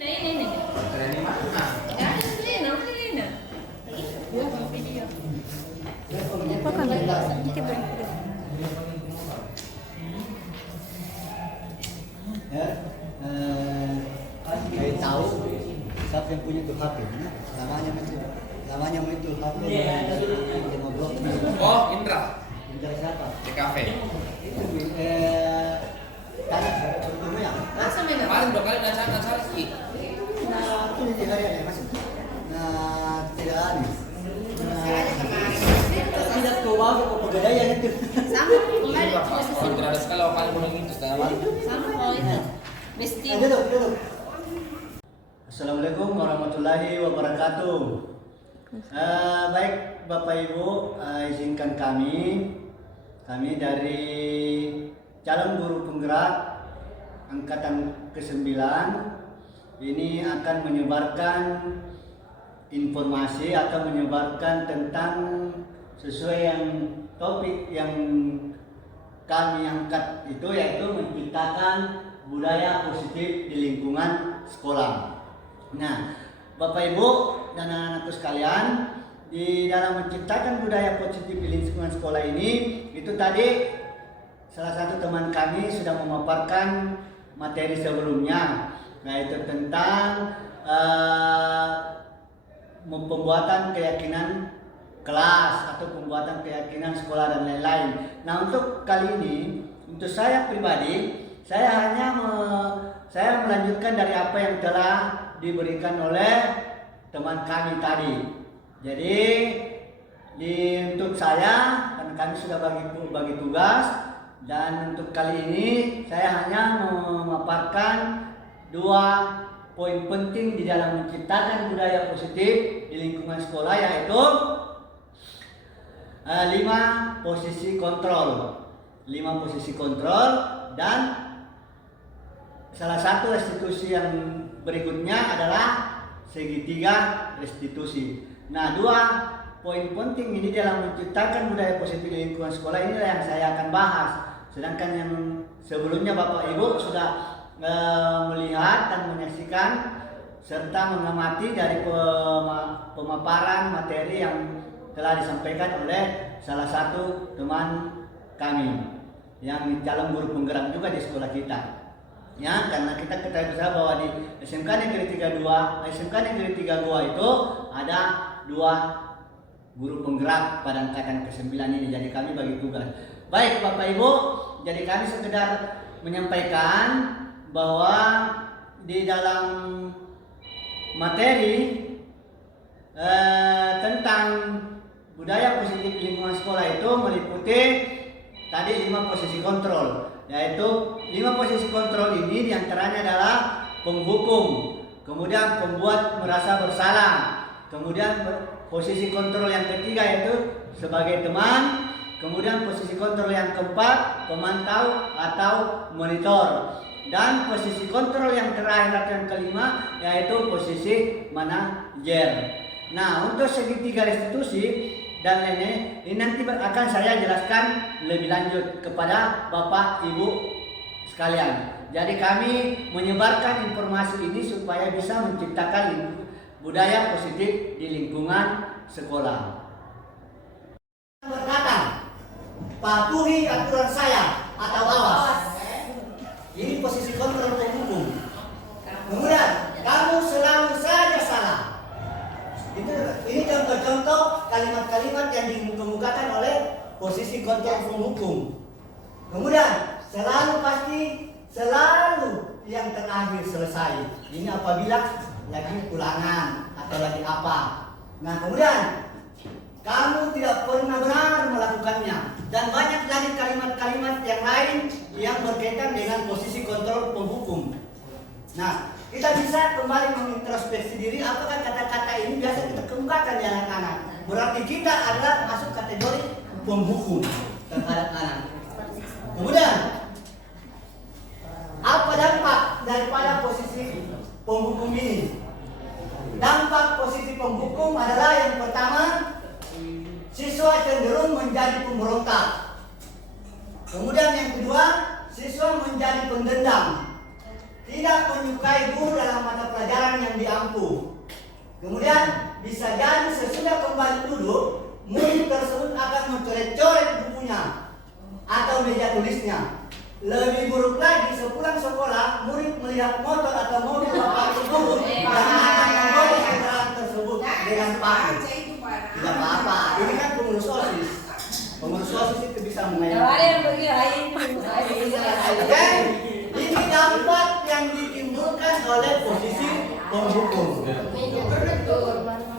Ini. Ini mana? Ini. Video. Apa kan? Kita beri. Ya, kayak tahu siapa yang punya tuh HP, namanya itu HP yang ngobrol. Oh, Indra. Dari siapa? Di kafe. Itu tadi sebelumnya ya. Masa mana? Kemarin 2 kali dan saya sih. Nah, itu di hari ya masih. Nah, tidak habis. Tidak kau bawa ke pegadaian itu. Sama kemarin. Kalau tidak ada skala paling bodoh itu setengah malam. Sama kalau itu. Mesti. Duduk. Assalamualaikum warahmatullahi wabarakatuh. Baik Bapak Ibu, izinkan kami dari calon guru penggerak angkatan ke-9 ini akan menyebarkan informasi atau menyebarkan tentang sesuai yang topik yang kami angkat itu, yaitu menciptakan budaya positif di lingkungan sekolah. Nah, Bapak Ibu dan anak-anakku sekalian, di dalam menciptakan budaya positif di lingkungan sekolah ini, itu tadi salah satu teman kami sudah memaparkan materi sebelumnya, yaitu tentang pembuatan keyakinan kelas atau pembuatan keyakinan sekolah dan lain-lain. Nah, untuk kali ini, untuk saya pribadi, saya melanjutkan dari apa yang telah diberikan oleh teman kami tadi. Jadi untuk saya, karena kami sudah bagi tugas, dan untuk kali ini saya hanya memaparkan 2 poin penting di dalam menciptakan budaya positif di lingkungan sekolah, yaitu 5 posisi kontrol. 5 posisi kontrol, dan salah satu restitusi yang berikutnya adalah segitiga restitusi. Nah, 2 poin penting ini dalam menciptakan budaya positif di lingkungan sekolah inilah yang saya akan bahas. Sedangkan yang sebelumnya Bapak Ibu sudah melihat dan menyaksikan serta mengamati dari pemaparan materi yang telah disampaikan oleh salah satu teman kami yang calon guru penggerak juga di sekolah kita. Ya, karena kita ketahui bersama bahwa di SMK Negeri 3 Goa itu ada 2 guru penggerak pada angkatan ke-9 ini. Jadi kami bagi tugas. Baik Bapak Ibu, jadi kami sekedar menyampaikan bahwa di dalam materi tentang budaya positif di lingkungan sekolah itu meliputi tadi 5 posisi kontrol. Yaitu 5 posisi kontrol ini diantaranya adalah penghukum, kemudian pembuat merasa bersalah, kemudian posisi kontrol yang ketiga yaitu sebagai teman, kemudian posisi kontrol yang keempat pemantau atau monitor, dan posisi kontrol yang terakhir atau yang kelima yaitu posisi manajer. Nah, untuk segitiga restitusi dan ini nanti akan saya jelaskan lebih lanjut kepada Bapak Ibu sekalian. Jadi kami menyebarkan informasi ini supaya bisa menciptakan budaya positif di lingkungan sekolah. Berkata, patuhi aturan saya atau awas. Ini posisi kontrol penghukum. Kemudian kamu selalu saja salah. Ini contoh-contoh kalimat-kalimat yang dikemukakan oleh posisi kontrol penghukum. Kemudian selalu yang terakhir selesai. Ini apabila lagi ulangan atau lagi apa. Nah, kemudian kamu tidak pernah benar melakukannya, dan banyak lagi kalimat-kalimat yang lain yang berkaitan dengan posisi kontrol penghukum. Nah, kita bisa kembali mengintrospeksi diri, apakah kata-kata ini biasa kita kemukakan di anak-anak. Berarti kita adalah masuk kategori penghukum terhadap anak. Kemudian, apa dampak daripada posisi penghukum ini? Dampak posisi penghukum adalah yang pertama, siswa cenderung menjadi pemberontak. Kemudian yang kedua, siswa menjadi pendendam. tidak menyukai guru dalam mata pelajaran yang diampu. Kemudian bisa jadi sesudah kembali duduk, murid tersebut akan mencoret-coret bukunya atau meja tulisnya. Lebih buruk lagi, sepulang sekolah, murid melihat motor atau mobil bapak guru dan akan membawa kendaraan tersebut dengan paku. Tidak apa-apa, ini kan pengurus OSIS. Pengurus OSIS itu bisa mengayomi. Oke, ini dampak yang ditimbulkan oleh posisi penghukum.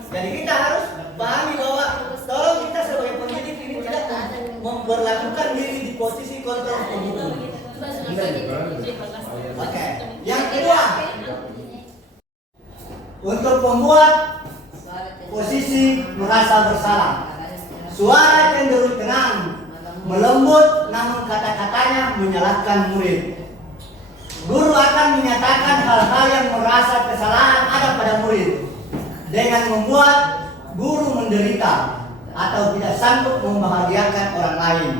Jadi kita harus pahami bahwa tolong kita sebagai pendidik ini tidak memperlakukan diri di posisi kontrol penghukum. Oke, yang kedua, untuk membuat posisi merasa bersalah. Suara cenderung tenang, melembut, namun kata-katanya menyalahkan murid. Guru akan menyatakan hal-hal yang merasa kesalahan ada pada murid dengan membuat guru menderita atau tidak sanggup membahagiakan orang lain,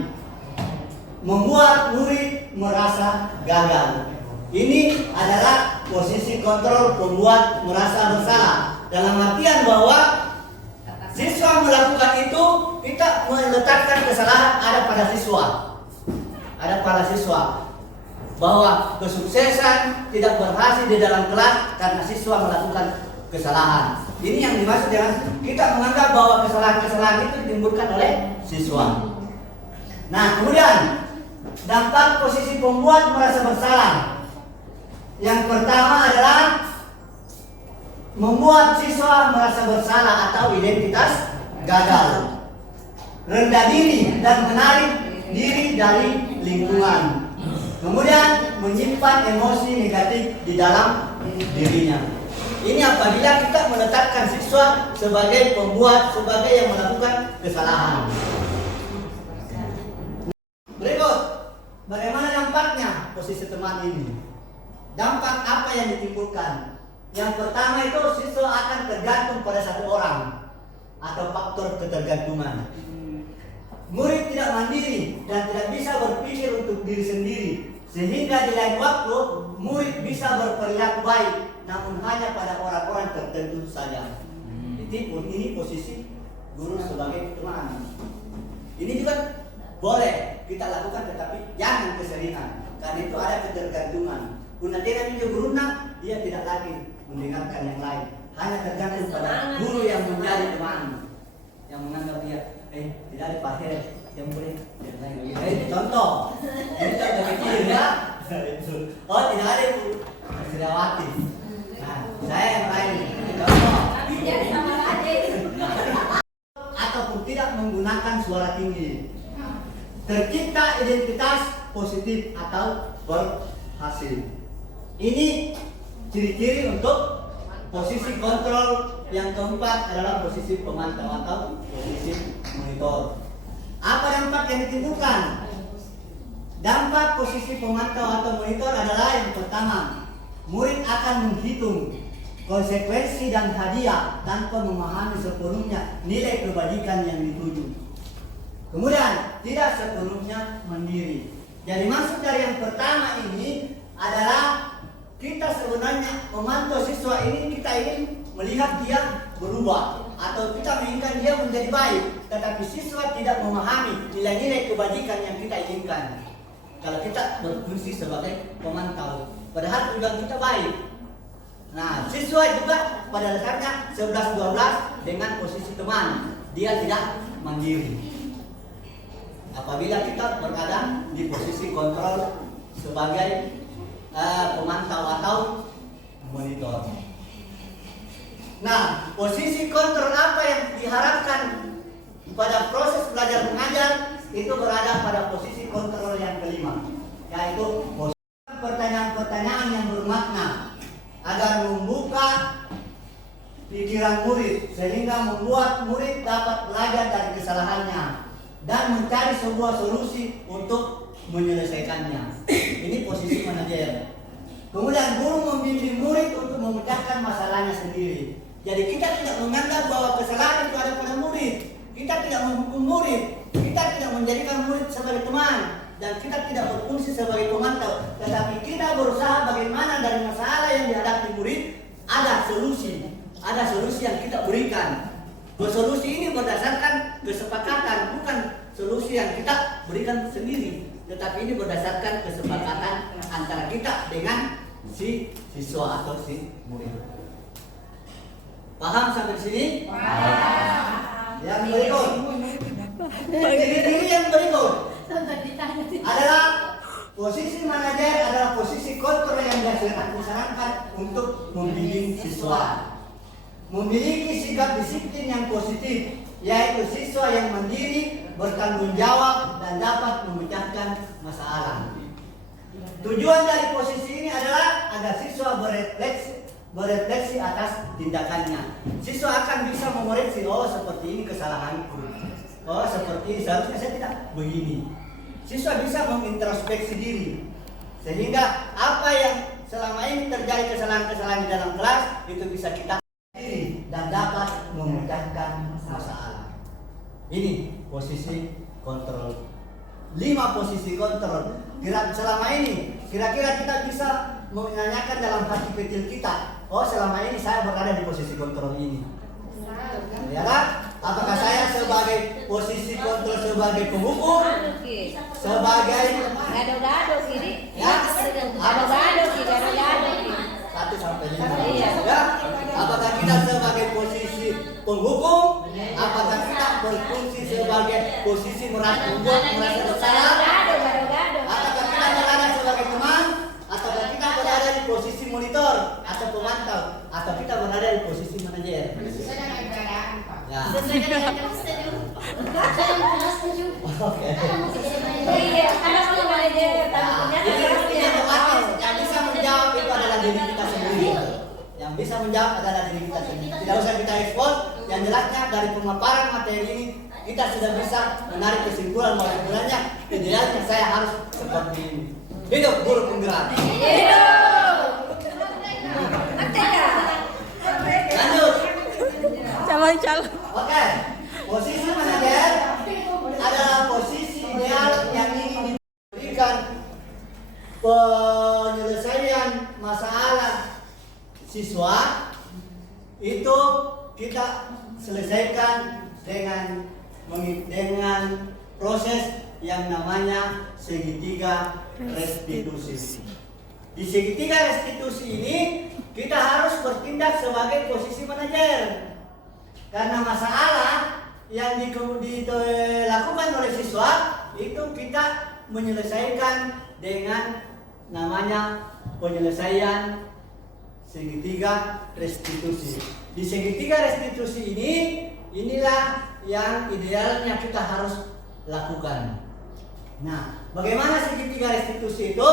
membuat murid merasa gagal. Ini adalah posisi kontrol pembuat merasa bersalah, dalam artian bahwa siswa melakukan itu, kita meletakkan kesalahan ada pada siswa. Ada pada siswa. Bahwa kesuksesan tidak berhasil di dalam kelas karena siswa melakukan kesalahan. Ini yang dimaksud dengan kita menganggap bahwa kesalahan-kesalahan itu ditimbulkan oleh siswa. Nah, kemudian dampak posisi pembuat merasa bersalah. Yang pertama adalah membuat siswa merasa bersalah atau identitas gagal, rendah diri dan menarik diri dari lingkungan, kemudian menyimpan emosi negatif di dalam dirinya. Ini apabila kita meletakkan siswa sebagai pembuat, sebagai yang melakukan kesalahan. Berikut, bagaimana dampaknya posisi teman ini? Dampak apa yang ditimbulkan? Yang pertama itu siswa akan tergantung pada satu orang atau faktor ketergantungan. Murid tidak mandiri dan tidak bisa berpikir untuk diri sendiri, sehingga di lain waktu murid bisa berperilaku baik, namun hanya pada orang-orang tertentu saja. Ini posisi guru sebagai teman. Ini juga boleh kita lakukan, tetapi jangan keseringan, karena itu ada ketergantungan. Guna tidak minta guruna, dia tidak lagi mendengarkan yang lain, hanya tergantung pada guru yang menjadi teman, yang menganggap dia tidak ada pasir yang boleh yang lain. Contoh, ini contoh kecil ya. Oh, tidak ada itu Sriawati. Nah, saya yang lain. Contoh. Ataupun tidak menggunakan suara tinggi. Tercipta identitas positif atau berhasil. Ini ciri-ciri untuk posisi kontrol. Yang keempat adalah posisi pemantau atau posisi monitor. Apa dampak yang ditimbulkan? Dampak posisi pemantau atau monitor adalah yang pertama, murid akan menghitung konsekuensi dan hadiah tanpa memahami sepenuhnya nilai kebajikan yang dituju. Kemudian tidak sepenuhnya mandiri. Jadi maksud dari yang pertama ini adalah kita sebenarnya memantau siswa ini, kita ingin melihat dia berubah atau kita menginginkan dia menjadi baik, tetapi siswa tidak memahami nilai-nilai kebajikan yang kita inginkan. Kalau kita berfungsi sebagai pemantau, padahal tujuan kita baik. Nah, siswa juga pada dasarnya 11-12 dengan posisi teman, dia tidak mandiri. Apabila kita berada di posisi kontrol sebagai pemantau atau monitor. Nah, posisi kontrol apa yang diharapkan pada proses belajar mengajar itu berada pada posisi kontrol yang kelima, yaitu pertanyaan-pertanyaan yang bermakna agar membuka pikiran murid sehingga membuat murid dapat belajar dari kesalahannya dan mencari sebuah solusi untuk menyelesaikannya. Ini posisi manajer. Kemudian guru membimbing murid untuk memecahkan masalahnya sendiri. Jadi kita tidak menganggap bahwa kesalahan itu ada pada murid. Kita tidak menghukum murid. Kita tidak menjadikan murid sebagai teman. dan kita tidak berfungsi sebagai pemantau, tetapi kita berusaha bagaimana dari masalah yang dihadapi murid ada solusi yang kita berikan. Solusi ini berdasarkan kesepakatan, bukan solusi yang kita berikan sendiri, tetapi ini berdasarkan kesepakatan antara kita dengan si siswa atau si murid. Paham sampai sini? Yang berikut, ciri-ciri yang berikut adalah posisi manajer adalah posisi kontrol yang disarankan untuk membimbing siswa. Memiliki sikap disiplin yang positif, yaitu siswa yang mandiri, bertanggung jawab, dan dapat memecahkan masalah. Tujuan dari posisi ini adalah agar siswa berefleksi atas tindakannya. Siswa akan bisa mengoreksi, oh seperti ini kesalahanku, oh seperti ini seharusnya saya tidak begini. Siswa bisa mengintrospeksi diri, sehingga apa yang selama ini terjadi kesalahan-kesalahan di dalam kelas itu bisa kita diri dan dapat memecahkan masalah. Ini posisi kontrol. 5 posisi kontrol. Selama ini kira-kira kita bisa menanyakan dalam hati kecil kita, oh selama ini saya berada di posisi kontrol ini. Ya kan? Apakah saya sebagai posisi kontrol sebagai penghukum, sebagai Gado-gado kiri. ya, Gado-gado kiri. 1 sampai 5. Ya, apakah kita sebagai posisi penghukum, apakah kita berfungsi sebagai posisi merasa bersalah, apakah kita berada sebagai teman, ataukah kita berada di posisi monitor atau pemantau, atau kita berada di posisi manajer. Ya. Oke. Iya, karena kalau manajer Ini otomatis yang bisa menjawab itu adalah diri kita sendiri. Yang bisa menjawab adalah diri kita sendiri. Tidak usah kita ekspos. Yang jelasnya dari pemaparan materi ini kita sudah bisa menarik kesimpulan bahwa sebenarnya idealnya saya harus seperti ini. Hidup guru penggerak. Lanjut. Calon. Oke. Posisi manajer adalah posisi ideal yang ingin diberikan penyelesaian masalah siswa itu kita selesaikan dengan proses yang namanya segitiga restitusi. Di segitiga restitusi ini kita harus bertindak sebagai posisi manajer, karena masalah yang dilakukan oleh siswa itu kita menyelesaikan dengan namanya penyelesaian segitiga restitusi. Di segitiga restitusi ini, inilah yang idealnya kita harus lakukan. Nah, bagaimana segitiga restitusi itu?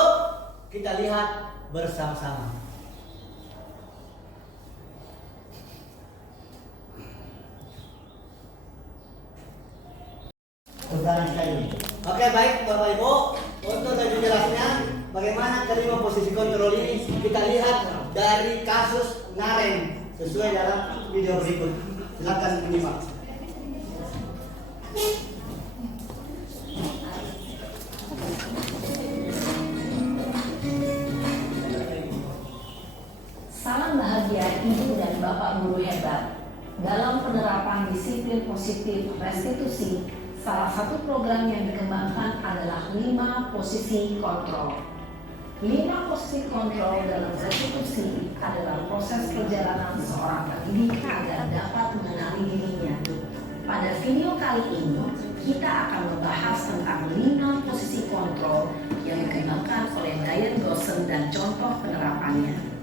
Kita lihat bersama-sama. Oke, baik Bapak Ibu, untuk lebih jelasnya bagaimana kelima posisi kontrol ini kita lihat dari kasus Naren sesuai dalam video berikut. Silakan menyimak. Salam bahagia Ibu dan Bapak guru hebat. Dalam penerapan disiplin positif restitusi, salah satu program yang dikembangkan adalah 5 posisi kontrol. 5 posisi kontrol dalam restitusi adalah proses perjalanan seorang pendidik agar dapat mengenali dirinya. Pada video kali ini, kita akan membahas tentang 5 posisi kontrol yang dikembangkan oleh Diane Dawson dan contoh penerapannya.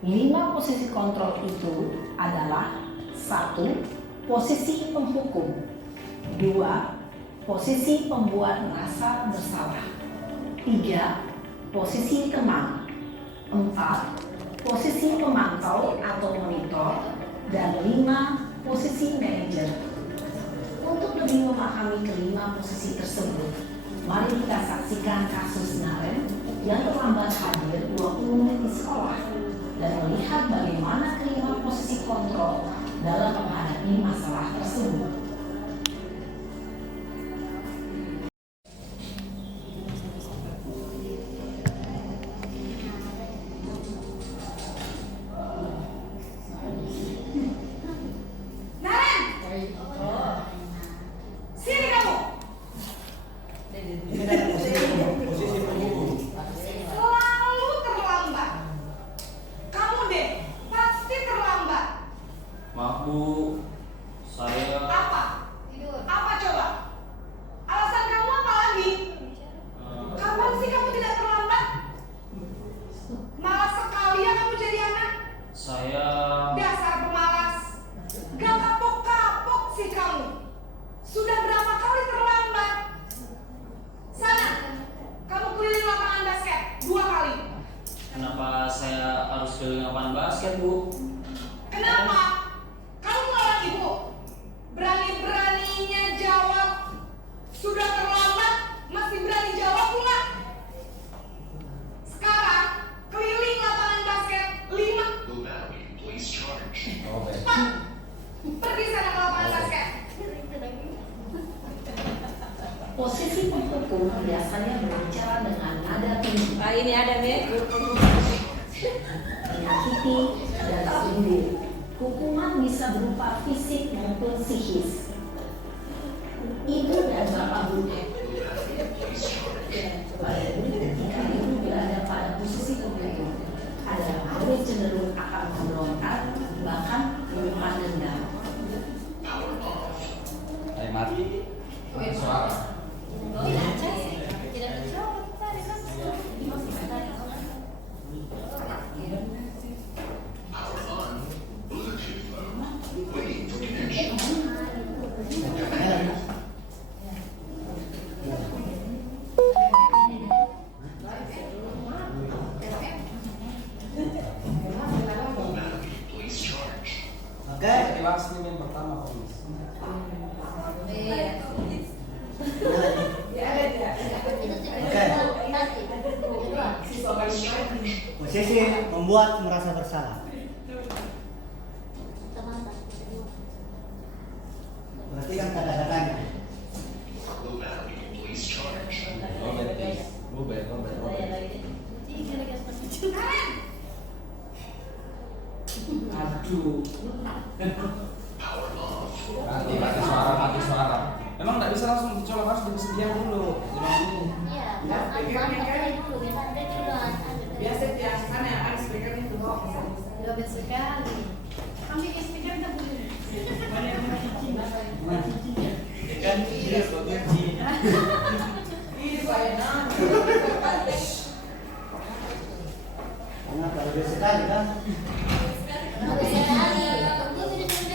Lima posisi kontrol itu adalah 1. Posisi penghukum. 2. Posisi pembuat merasa bersalah. 3. Posisi teman. 4. Posisi pemantau atau monitor. Dan 5. Posisi manajer. Untuk lebih memahami kelima posisi tersebut, mari kita saksikan kasus Naren yang terlambat hadir 20 menit di sekolah dan melihat bagaimana kelima posisi kontrol menangani masalah tersebut. Sini kamu. Ini kan posisi penghubung. Selalu terlambat. Kamu deh pasti terlambat. Maaf Bu, saya Apa? Apa coba? Alasan kamu apa lagi? Kapan sih kamu tidak terlambat? Malas sekali ya kamu jadi anak. saya Dasar pemalas. Gak kapok-kapok sih kamu. Sudah berapa kali terlambat? Sana, kamu keliling lapangan basket 2 kali. kenapa saya harus keliling lapangan basket Bu? Kenapa? Kamu melawan ibu. Berani-beraninya jawab. Sudah terlambat, masih berani jawab pula. Sekarang, keliling lapangan basket 5. Cepat. Pergi sana ke lapangan basket. Posisi penghukum biasanya berbicara dengan nada tinggi, Ah, ini ada nih. menyakiti, dan singgung. Hukuman bisa berupa fisik maupun psikis. Ibu dan bapak guru. Ketika ibu berada pada posisi penghukum, adalah lebih cenderung akan memberontak, bahkan menyimpan dendam. Saya mati. Suara. Oke. Terima kasih yang pertama Pak. Posisi membuat merasa bersalah. Berarti kan kata-katanya. Aduh. Mati suara. Memang nggak bisa langsung dicolok, harus diam dulu. Biasa biasanya ada speaker itu kok. Lobet sekali. Kami speaker kita bunyi. Kan dia kunci. Ini bayaran. Kenapa lebih sekali kan?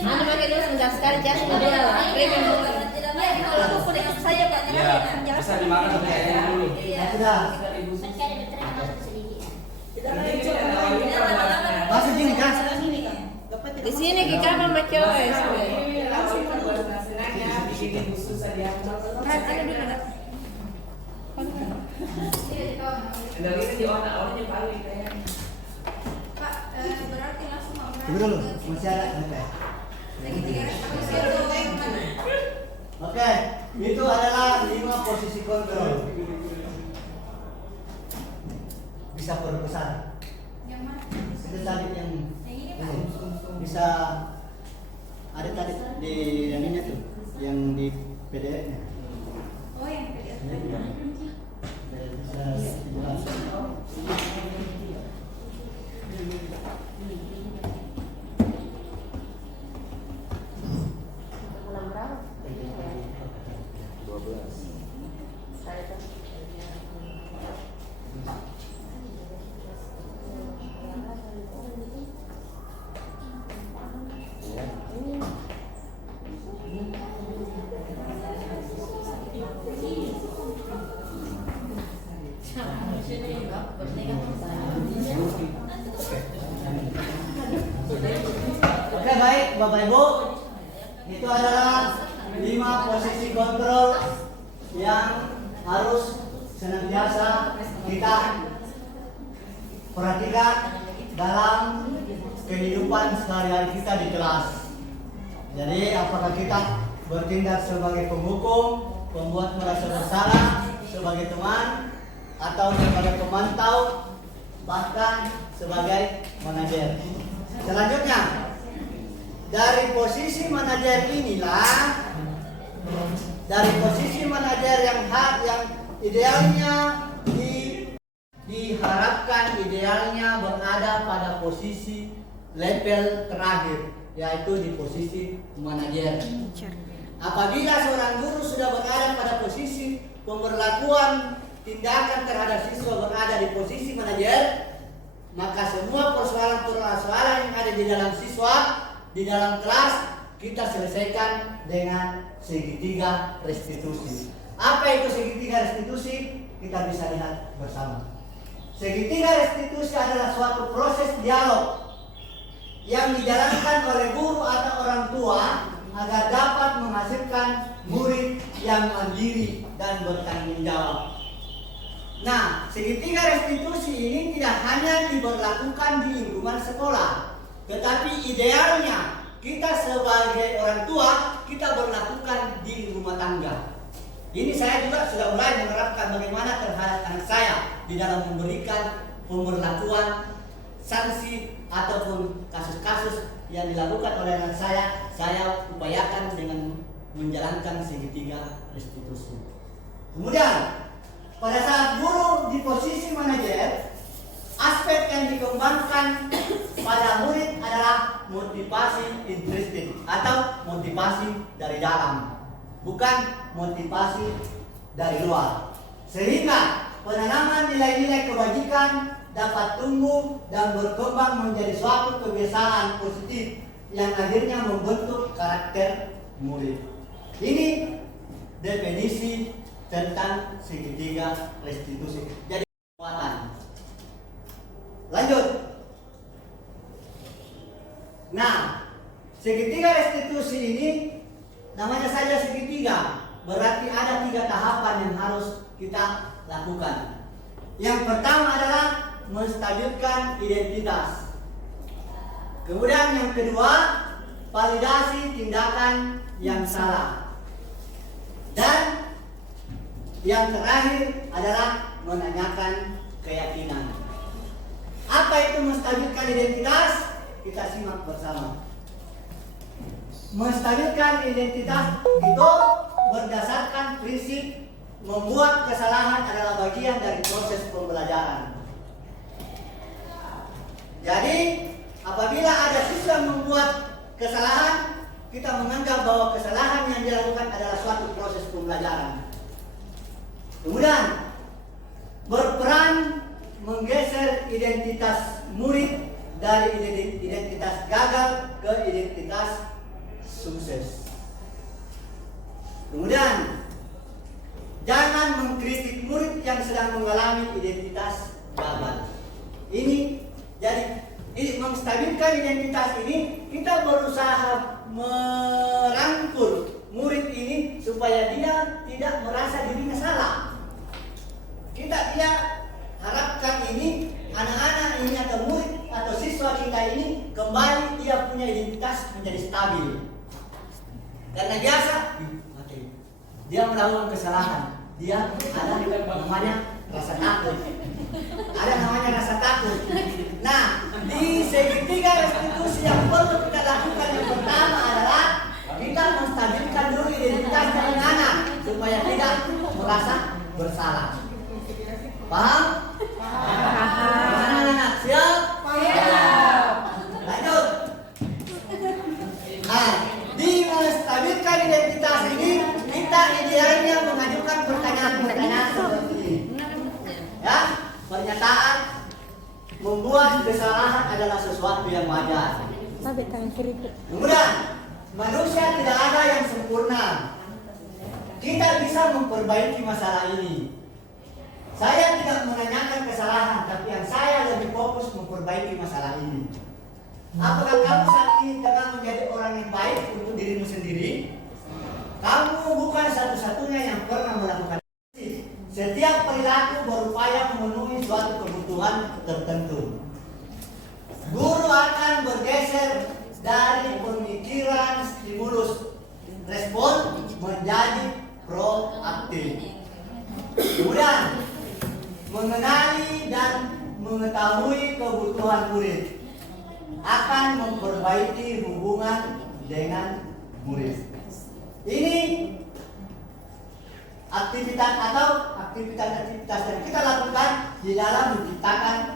Anu pakai dulu sebentar sekali jas dia. Kalau aku udah saya Pak. Ya, bisa dimakan kayaknya dulu. Sudah. Masuk sini kan? Di sini kita membaca wes. Kan ada dulu enggak? Dari ini di onak-onaknya paling kayak. Pak, berarti langsung mau Tunggu dulu, masih ada. Oke, itu adalah 5 posisi kontrol. Bisa berbesar. yang mana? Itu tadi yang Yang ini Pak. bisa ada tadi di yang ini tuh, yang di PDF-nya. Oh, yang PDF. Bisa dijelaskan. Bulan berapa? 12. Oke, baik Bapak Ibu. Itu adalah 5 posisi kontrol yang harus senantiasa kita perhatikan dalam kehidupan sehari-hari kita di kelas. Jadi apakah kita bertindak sebagai penghukum, pembuat merasa bersalah, sebagai teman, atau sebagai pemantau, bahkan sebagai manajer. Selanjutnya, dari posisi manajer inilah, dari posisi manajer yang idealnya diharapkan idealnya berada pada posisi level terakhir, yaitu di posisi manajer. Apabila seorang guru sudah berada pada posisi pemberlakuan tindakan terhadap siswa berada di posisi manajer, maka semua persoalan-persoalan yang ada di dalam siswa, di dalam kelas, kita selesaikan dengan segitiga restitusi. Apa itu segitiga restitusi? Kita bisa lihat bersama. Segitiga restitusi adalah suatu proses dialog yang dijalankan oleh guru atau orang tua agar dapat menghasilkan murid yang mandiri dan bertanggung jawab. Nah, segitiga restitusi ini tidak hanya diberlakukan di lingkungan sekolah, tetapi idealnya kita sebagai orang tua kita berlakukan di rumah tangga. Ini saya juga sudah mulai menerapkan bagaimana terhadap anak saya di dalam memberikan pemberlakuan sanksi ataupun kasus-kasus yang dilakukan oleh anak saya upayakan dengan menjalankan segitiga restitusi. Kemudian pada saat guru di posisi manajer, aspek yang dikembangkan pada murid adalah motivasi intrinsic atau motivasi dari dalam, bukan motivasi dari luar. Sehingga penanaman nilai-nilai kebajikan dapat tumbuh dan berkembang menjadi suatu kebiasaan positif yang akhirnya membentuk karakter murid. Ini definisi tentang segitiga restitusi. Jadi kekuatan. Lanjut. Nah, segitiga restitusi ini namanya saja segitiga, berarti ada 3 tahapan yang harus kita lakukan. Yang pertama adalah menstabilkan identitas. Kemudian yang kedua, validasi tindakan yang salah. Dan yang terakhir adalah menanyakan keyakinan. Apa itu menstabilkan identitas? Kita simak bersama. Menstabilkan identitas itu berdasarkan prinsip membuat kesalahan adalah bagian dari proses pembelajaran. Jadi apabila ada siswa membuat kesalahan, kita menganggap bahwa kesalahan yang dilakukan adalah suatu proses pembelajaran. Kemudian berperan menggeser identitas murid dari identitas gagal ke identitas sukses. Kemudian jangan mengkritik murid yang sedang mengalami identitas gagal. Ini jadi menstabilkan identitas ini, kita berusaha merangkul murid ini supaya dia tidak merasa dirinya salah. Kita harapkan ini anak-anak ini atau murid atau siswa kita ini kembali dia punya identitas menjadi stabil. Karena biasa dia melakukan kesalahan, dia ada namanya rasa takut. Ada namanya rasa takut. Nah, di segitiga restitusi yang perlu kita lakukan yang pertama adalah kita menstabilkan dulu identitas dari anak supaya tidak merasa bersalah. Paham? Paham. Siap? Siap. Lanjut. Nah, di menstabilkan identitas ini kita idealnya mengajukan pertanyaan-pertanyaan seperti ini. Ya, pernyataan membuat kesalahan adalah sesuatu yang wajar. Kemudian, manusia tidak ada yang sempurna. Kita bisa memperbaiki masalah ini. Saya tidak menanyakan kesalahan, tapi yang saya lebih fokus memperbaiki masalah ini. Apakah kamu saat ini tengah menjadi orang yang baik untuk dirimu sendiri? Kamu bukan satu-satunya yang pernah melakukan ini. Setiap perilaku berupaya memenuhi suatu kebutuhan tertentu. Guru akan bergeser dari pemikiran stimulus respon menjadi proaktif. Kemudian mengenali dan mengetahui kebutuhan murid akan memperbaiki hubungan dengan murid. Ini aktivitas yang kita lakukan di dalam menciptakan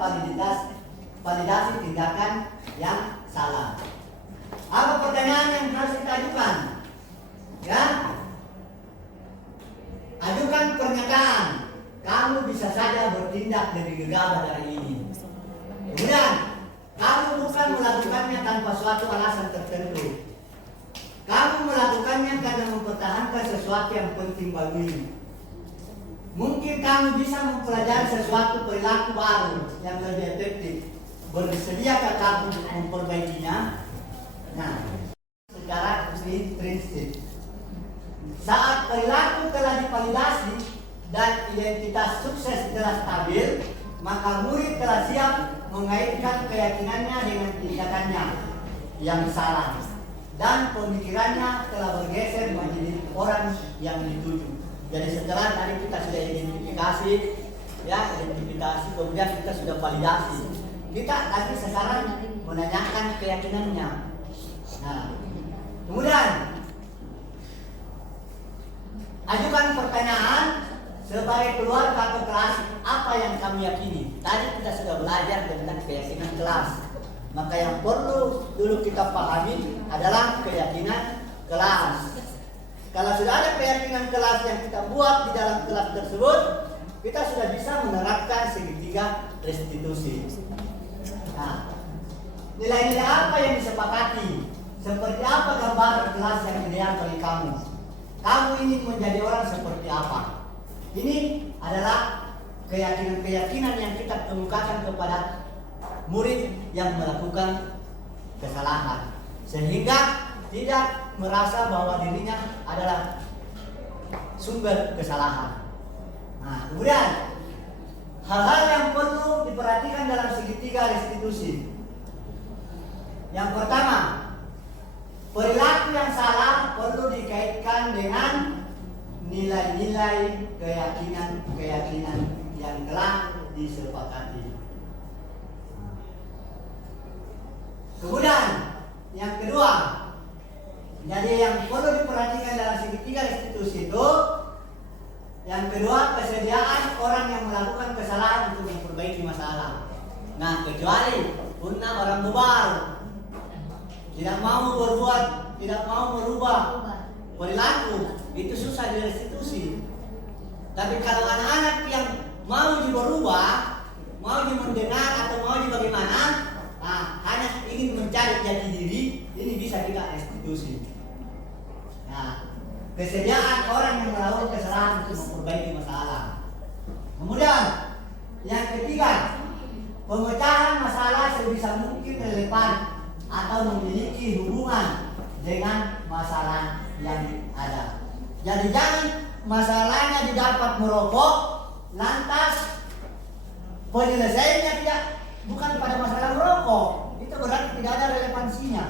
validasi tindakan yang salah. Apa pertanyaan yang harus kita ajukan? Ya, ajukan pernyataan. Kamu bisa saja bertindak lebih gegabah dari ini. Kemudian, kamu bukan melakukannya tanpa suatu alasan tertentu. Kamu melakukannya karena mempertahankan sesuatu yang penting bagimu. Mungkin kamu bisa mempelajari sesuatu perilaku baru yang lebih efektif. Bersediakah kamu untuk memperbaikinya? Nah, secara prinsip, saat perilaku telah divalidasi dan identitas sukses telah stabil, maka murid telah siap mengaitkan keyakinannya dengan tindakannya yang salah, dan pemikirannya telah bergeser menjadi orang yang dituju. Jadi setelah tadi kita sudah identifikasi, kemudian kita sudah validasi, kita tadi sekarang menanyakan keyakinannya. Nah, kemudian ajukan pertanyaan sebagai keluarga ke kelas, apa yang kami yakini. Tadi kita sudah belajar tentang keyakinan kelas. Maka yang perlu dulu kita pahami adalah keyakinan kelas. Kalau sudah ada keyakinan kelas yang kita buat di dalam kelas tersebut, kita sudah bisa menerapkan segitiga restitusi. Nah, nilai-nilai apa yang disepakati? Seperti apa gambaran kelas yang ideal bagi kamu? Kamu ingin menjadi orang seperti apa? Ini adalah keyakinan-keyakinan yang kita kemukakan kepada murid yang melakukan kesalahan, sehingga tidak merasa bahwa dirinya adalah sumber kesalahan. Nah, kemudian hal-hal yang perlu diperhatikan dalam segitiga restitusi. Yang pertama, perilaku yang salah perlu dikaitkan dengan nilai-nilai keyakinan yang telah disepakati. Kemudian yang kedua, jadi yang perlu diperhatikan dalam segitiga restitusi itu, yang kedua, kesediaan orang yang melakukan kesalahan untuk memperbaiki masalah. Nah, kecuali punah orang bebal, tidak mau berbuat, tidak mau merubah perilaku, itu susah direstitusi. Tapi kalau anak-anak yang mau berubah, mau mendengar atau mau bagaimana, hanya ingin mencari jati diri, ini bisa kita restitusi. Nah, kesediaan orang yang melakukan kesalahan untuk memperbaiki masalah. Kemudian yang ketiga, pemecahan masalah sebisa mungkin relevan atau memiliki hubungan dengan masalah yang ada. Jadi jangan masalahnya didapat merokok, lantas penyelesaiannya bukan pada masalah merokok. Itu berarti tidak ada relevansinya,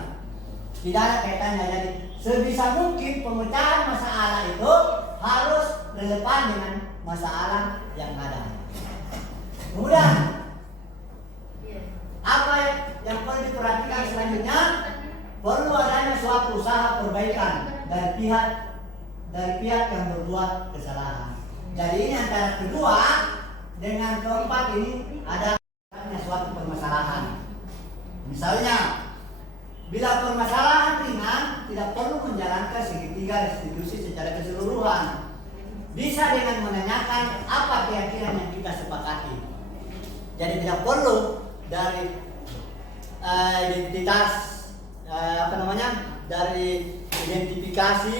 tidak ada kaitannya. Jadi sebisa mungkin pemecahan masalah itu harus relevan dengan masalah yang ada. Kemudian apa yang perlu diperhatikan selanjutnya? Perlu adanya suatu usaha perbaikan dari pihak yang berbuat kesalahan. Jadi ini antara kedua dengan keempat ini ada suatu permasalahan. Misalnya, bila permasalahan ringan, tidak perlu menjalankan segitiga restitusi secara keseluruhan. Bisa dengan menanyakan apa keyakinan yang kita sepakati. Jadi tidak perlu dari dari identifikasi,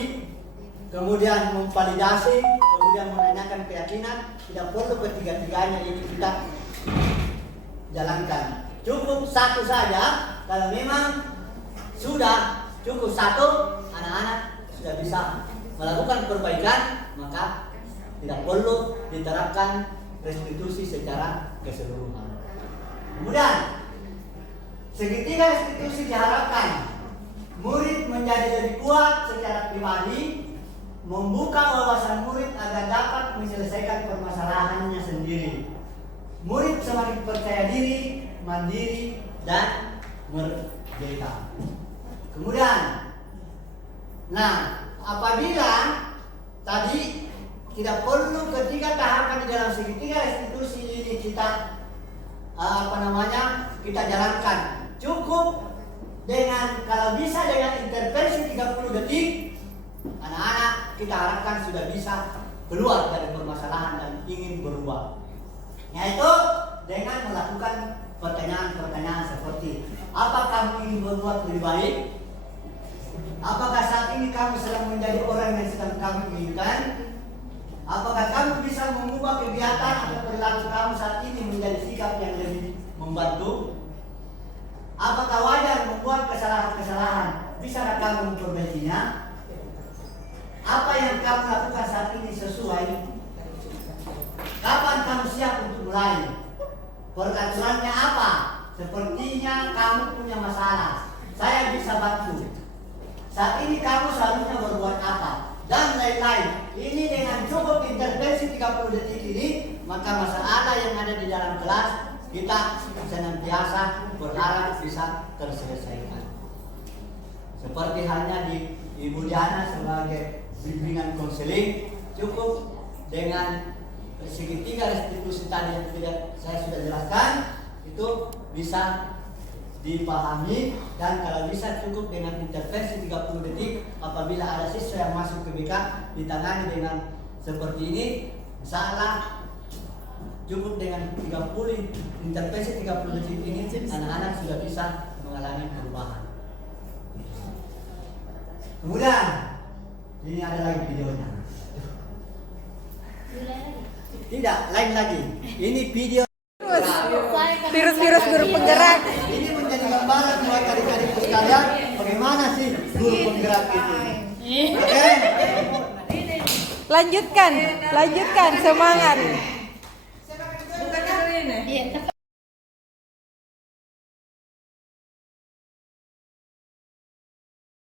kemudian memvalidasi, kemudian menanyakan keyakinan. Tidak perlu ketiga-tiganya ini kita jalankan. Cukup satu saja. Kalau memang sudah cukup satu, anak-anak sudah bisa melakukan perbaikan, maka tidak perlu diterapkan restitusi secara keseluruhan. Kemudian segitiga restitusi diharapkan murid menjadi lebih kuat secara pribadi, membuka wawasan murid agar dapat menyelesaikan permasalahannya sendiri. Murid semakin percaya diri, mandiri, dan merdeka. Kemudian, nah, apabila tadi tidak perlu ketiga tahapan di dalam segitiga restitusi ini kita kita jalankan. Cukup dengan, kalau bisa dengan intervensi 30 detik, anak-anak kita harapkan sudah bisa keluar dari permasalahan dan ingin berubah. Yaitu dengan melakukan pertanyaan-pertanyaan seperti, apa kamu ingin berbuat lebih baik? Apakah saat ini kamu sedang menjadi orang yang sedang kamu inginkan? Apakah kamu bisa mengubah kegiatan atau perilaku kamu saat ini menjadi sikap yang lebih membantu? Apakah wajar membuat kesalahan-kesalahan? Bisakah kamu memperbaikinya? Apa yang kamu lakukan saat ini sesuai? Kapan kamu siap untuk mulai? Peraturannya apa? Sepertinya kamu punya masalah. Saya bisa bantu. Saat ini kamu seharusnya berbuat apa? Dan lain-lain. Ini dengan cukup intervensi 30 detik ini, maka masalah yang ada di dalam kelas kita senantiasa berharap bisa terselesaikan. Seperti halnya di Ibu Diana sebagai bimbingan konseling, cukup dengan segitiga restitusi tadi yang saya sudah jelaskan, itu bisa dipahami, dan kalau bisa cukup dengan intervensi 30 detik. Apabila ada siswa yang masuk ke BK ditangani dengan seperti ini, salah cukup dengan 30 intervensi 30 detik ini, anak-anak sudah bisa mengalami perubahan. Kemudian ini ada lagi videonya. Tidak, lain lagi. Ini video Virus-virus guru penggerak. ini menjadi gambaran buat adik-adik sekalian bagaimana sih guru penggerak itu. Oke? Lanjutkan, semangat. Iya,